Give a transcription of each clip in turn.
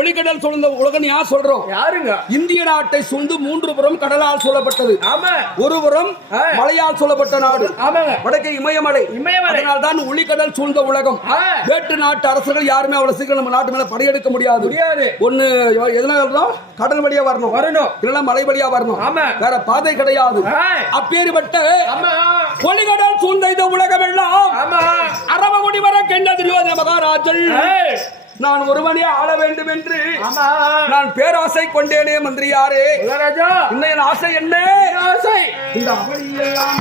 ஒளிக்கடல் சூழ்ந்த உலகம் யார் சொல்றோம்? யாருங்க? இந்திய நாட்டை சூழ்ந்து 3 புறம் கடலால் சூழப்பட்டது. ஆமா. ஒரு புறம் மலையால் சூழப்பட்ட நாடு. ஆமாங்க. வடக்கே இமயமலை. அதனால் தான் ஒளிக்கடல் சூழ்ந்த உலகம். வேற்று நாட்டு அரசர்கள் யாருமே அவ்வளவு சீக்கிரம் நம்ம நாட்டு மேல படையெடுக்க முடியாது. ஒண்ணு எதனால கடல் வழியா வரணும் இல்லைன்னா மலை வழியா வரணும். வேற பாதை கிடையாது. அப்பேற்பட்ட ஒளிக்கடல் சூழ்ந்த இந்த உலகம் எல்லாம் அரப முடிவர கெண்ட துரியோதன மகாராஜன் நான் ஒருவனே ஆள வேண்டும் என்று நான் பேராசை கொண்டேனே மந்திரியாரே. இன்னும் என் ஆசை என்ன? ஆசை இந்த அவனியெல்லாம்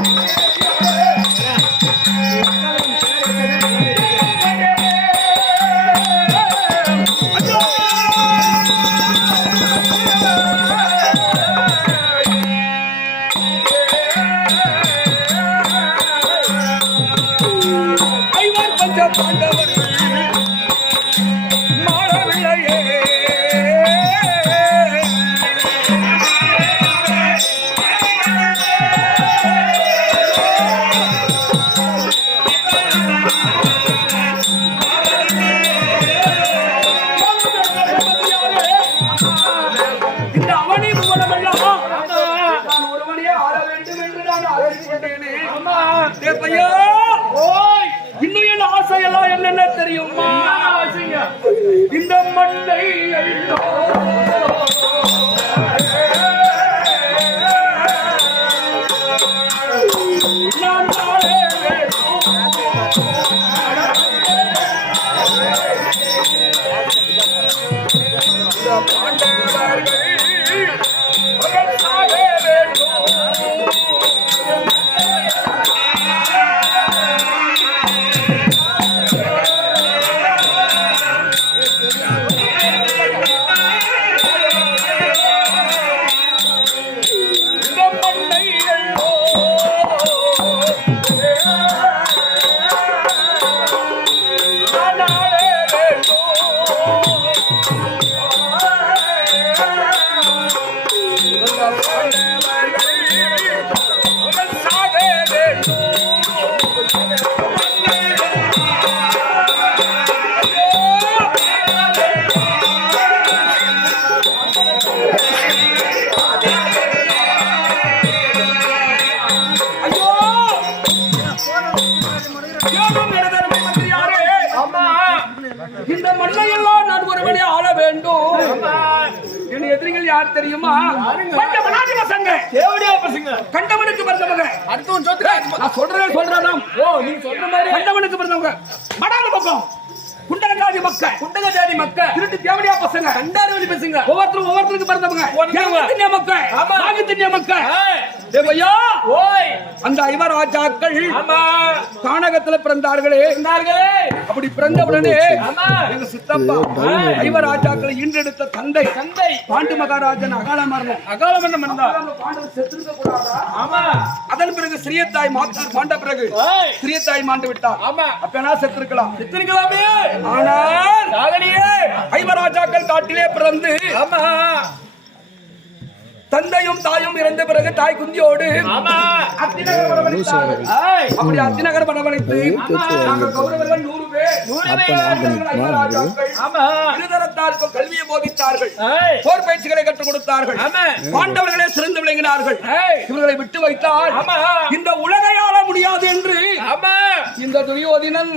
ஐவர் பஞ்ச பாண்டவர் தெரியுமா? இந்த மண்ணை இந்த மண்ணையெல்லாம் நான் ஒருவனே ஆள வேண்டும். என் எதிரிகள் யார் தெரியுமா? கண்டவனுக்கு பிறந்தவங்க. நான் சொல்றேன். நீ சொல்ற மாதிரி கண்டவனுக்கு பிறந்தவங்க. மடாத பக்கம் குண்டக ஜாதி மக்கள் திருட்டு தேவடியா பசங்க கண்டாரு வழி பசங்க ஒவ்வொருத்தருக்கு பிறந்தவங்க. அந்த ஐவர் ராஜாக்கள் கானகத்துல பிறந்தார்களே. அப்படி பிறந்த உடனே எங்க சித்தப்பா ஐவர் ராஜாக்களை ஈன்றெடுத்த தந்தை பாண்டு மகாராஜன் அகால மரணம் அதன் பிறகு சிறியத்தாய் மாண்ட பிறகு சிறியத்தாய் மாண்டு விட்டார். அப்ப செத்திருக்கலாமே. ஆனால் ஐவர் ராஜாக்கள் காட்டிலே பிறந்து தந்தையும் தாயும் இறந்த பிறகு தாய் குந்தியோடு அப்படி அத்திநகர் படவழைத்து கௌரவர்கள் 100 பேர் இருதரத்தாருக்கு கல்வியை போதித்தார்கள். போர் பயிற்சிகளை கற்றுக் கொடுத்தார்கள். பாண்டவர்களே சிறந்து விளங்கினார்கள். இவர்களை விட்டு வைத்தால் இந்த உலகை ஆள முடியாது என்று இந்த துரியோதனன்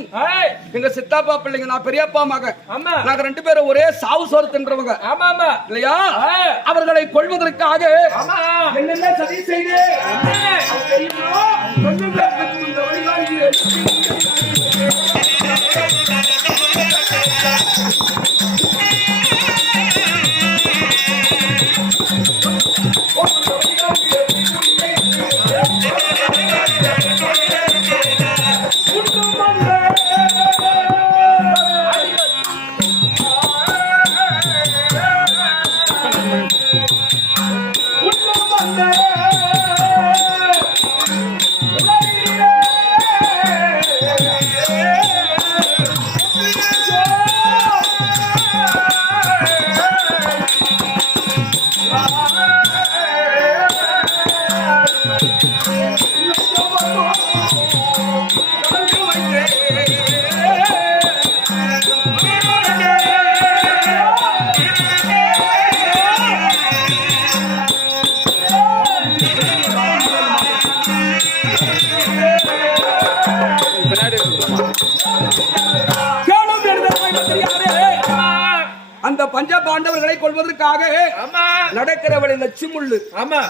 எங்க சித்தாப்பா பிள்ளைங்க நான் பெரியப்பா மகன் நாங்க 2 பேரும் ஒரே சாவு சோறு தின்றவங்க இல்லையா? அவர்களை கொள்வதற்காக என்னென்ன சதி செய்து பாண்டவர்களை கொள்வதற்காக நடக்கிற வழியில சிமுள்ளு,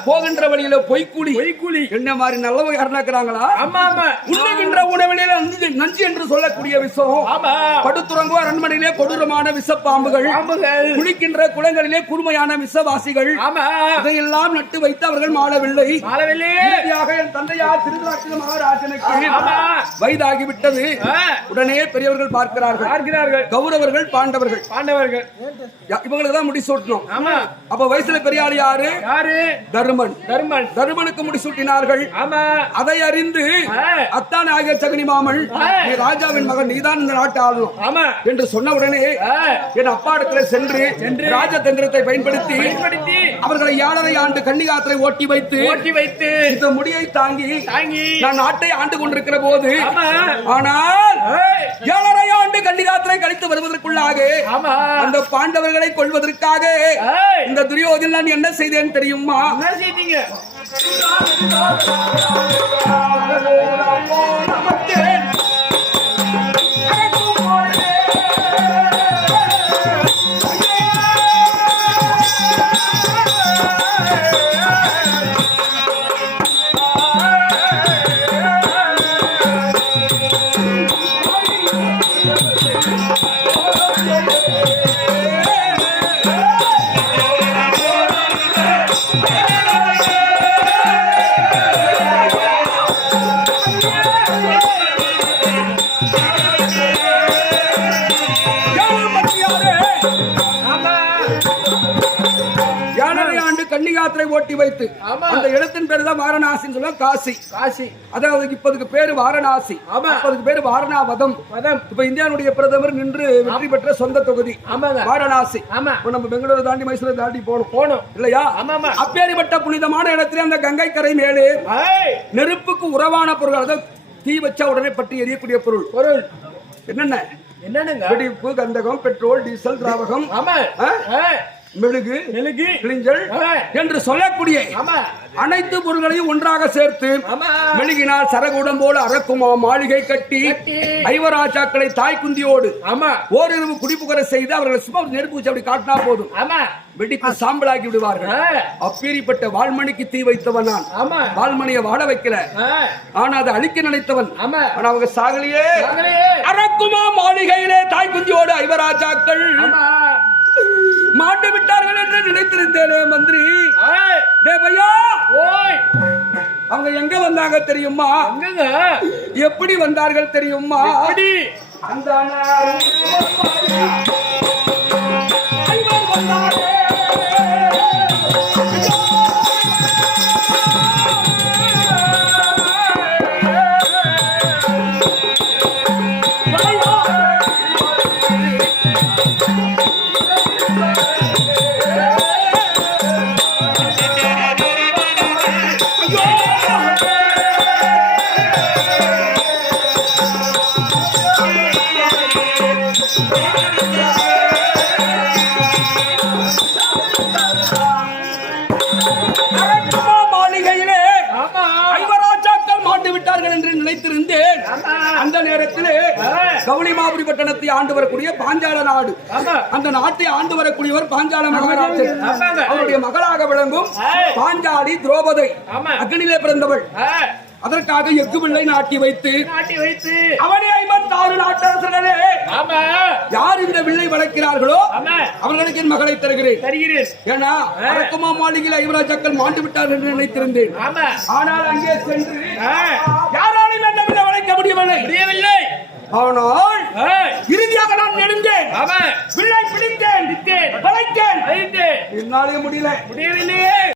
போகின்ற வழியில பொய்க்கூலி என்ன மாதிரி நல்லவங்க யாருனாக்குறாங்களா? உண்ணுகின்ற உணவிலே நஞ்சு என்று சொல்லக்கூடிய விஷம், படுத்துறங்கோ அரண்மனையிலே கொடூரமான விஷப்பாம்புகள், குளிக்கின்ற குளங்களிலே குறுமையான விஷவாசிகள், இதையெல்லாம் நட்டு வைத்து அவர்கள் மாளவில்லை. என் தந்தையார் திருதராஷ்டிர மகாராஜனுக்கு வயதாகிவிட்டது. உடனே பெரியவர்கள் பார்க்கிறார்கள். கௌரவர்கள் பாண்டவர்கள் இவங்களுக்கு தான் முடிசூட்டணும். அப்ப வயசுல பெரிய ஆள் யாரு? தருமனுக்கு முடிசூட்டினார்கள். அதை அறிந்து அத்தான் ஆகிய சகனி மாமன், நீ ராஜாவின் மகன், நீதான் இந்த நாட்டை ஆளணும் என்று சொன்ன உடனே என் அப்பா இடத்துல சென்று ராஜதந்திரத்தை பயன்படுத்தி அவர்களை 7.5 ஆண்டு கன்னிகாத்திரை ஓட்டி வைத்து இந்த முடியை தாங்கி நான் நாட்டை ஆண்டு கொண்டிருக்கிற போது, ஆனால் 7.5 ஆண்டு கன்னிகாத்திரை கழித்து வருவதற்குள்ளாக அந்த பாண்டவர்களை கொள்வதற்காக இந்த துரியோதனன் நான் என்ன செய்தேன் தெரியுமா? கன்னிகாத்திரை ஓட்டி வைத்து அந்த இடத்தின் பேரு தான் வாரணாசின்னு சொல்ல, காசி. அதாவது இப்போதுக்கு பேரு வாரணாசி, அப்போதுக்கு பேரு வாரணாவதம். இப்ப இந்தியாவுடைய பிரதமர் நின்று வெற்றி பெற்ற சொந்த தொகுதி வாரணாசி. நம்ம பெங்களூரு தாண்டி மைசூரை தாண்டி போகணும் இல்லையா? அப்பேற்பட்ட புனிதமான இடத்துல அந்த கங்கை கரை மேலே நெருப்புக்கு உறவான பொருள், அதாவது தீ வச்சா உடனே பற்றி எரியக்கூடிய பொருள் என்னென்ன? வெடிப்பு, கந்தகம், பெட்ரோல், டீசல், திராவகம், மெழுகு, கிளிஞ்சல் என்று சொல்லக்கூடிய அனைத்து பொருள்களையும் ஒன்றாக சேர்த்து மெழுகினால் சரகுடம் போல அறக்குமா மாளிகை கட்டி ஐவராஜாக்களை தாய் குந்தியோடு ஓரிரவு குடிப்புகரை செய்து அவர்களை சும்மா நெருப்பு வச்சு அப்படி காட்டினா போதும், வெடித்து சாம்பலாக்கி விடுவார்கள். அப்பேரிப்பட்ட வால்மணிக்கு தீ வைத்தவன் நான். வால்மணியை வாழ வைக்கல, ஆனா அதை அழிக்க நினைத்தவன். ஆனா அவங்க சாகலையே. அரக்குமா மாளிகையிலே தாய் குந்தியோடு ஐவராஜாக்கள் மாண்டு விட்டார்கள் என்று நினைத்திருந்தேனே மந்திரி. அவங்க எங்க வந்தாங்க தெரியுமா? எப்படி வந்தார்கள் தெரியுமா? அந்த கவுளிமாபுரி பட்டணத்தை ஆண்டு வரக்கூடிய பாஞ்சால நாடு, அந்த நாட்டை ஆண்டு வரக்கூடியவர் பாஞ்சால மகாராஜர். அவருடைய மகளாக விளங்கும் பாஞ்சாலி திரௌபதி அக்னியிலே பிறந்தவள். அதற்காக எஃகு பிள்ளை நாட்டி வைத்து அவனே 56 நாட்டரசர்களே யார் இந்த வில்லை வளர்க்கிறார்களோ அவர்களுக்கு என் மகளை தருகிறேன். ஏன்னா அரக்குமா மாளிகையில் ஐவராஜாக்கள் மாண்டு விட்டார்கள் என்று நினைத்திருந்தேன். ஆனால் அங்கே சென்று யாராலும் என்ன வில்லை வளைக்க முடியவில்லை. ஆனால் இறுதியாக நான் நெடுந்தேன், வில்லை பிடித்தேன், வளைத்தேன், என்னாலே முடியவில்லையே.